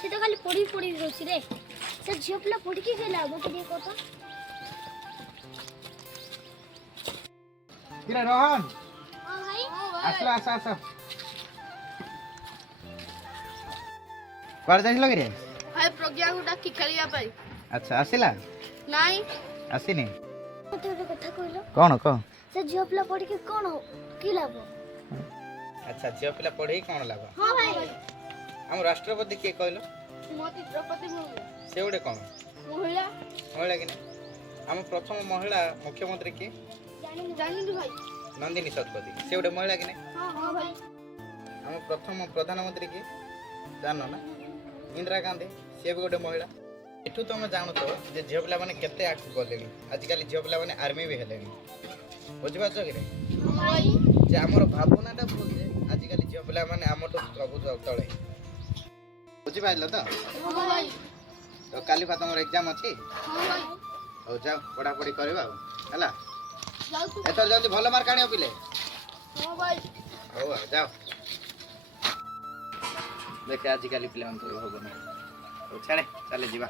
से तो खाली पढ़ी पढ़ी रोची रे से झियो पिला पढ़ी के गेला अब के कथा किरे रोहन हां भाई आसला आसा आसा कुआर जाइल रे भाई प्रज्ञा को डाकी खेलिया पाई अच्छा आसिला नाही आसिनी मते ଗୋଟେ କଥା କହିଲ कौन कह से झियो पिला पढ़ी के कोन की लाभ अच्छा झियो पिला पढ़ी कौन लाभ हां भाई हम राष्ट्रपति के कहलो श्रीमती द्रौपदी मुर्मू से गोटे कौन महिला महिला कि हम प्रथम महिला मुख्यमंत्री के जानिलु भाई नंदिनी शतपथी से गोटे महिला कि हां भाई हम प्रथम प्रधानमंत्री के जान ना इंदिरा गांधी से भी गोटे महिला एठू तुम जान तो जे झियो पिला माने केते आगु गले आजिकल झियो पिला माने आर्मी भी हेले बुझिपाच कि भाई जे हमर भावनाटा भूल जे आजिकल झियो पिला माने हमटो प्रभु तळे बुझिपाइल तो हां भाई तो काली बा तुम एग्जाम अछि हां भाई हो जाओ पढ़ा पढ़ी करबा हला जाऊ तू एतर जल्दी भलो मार्क आनियो पिले हां भाई हो जाओ देखे आजिकल पिला मन तो होबो ना छाड़े चले जीवा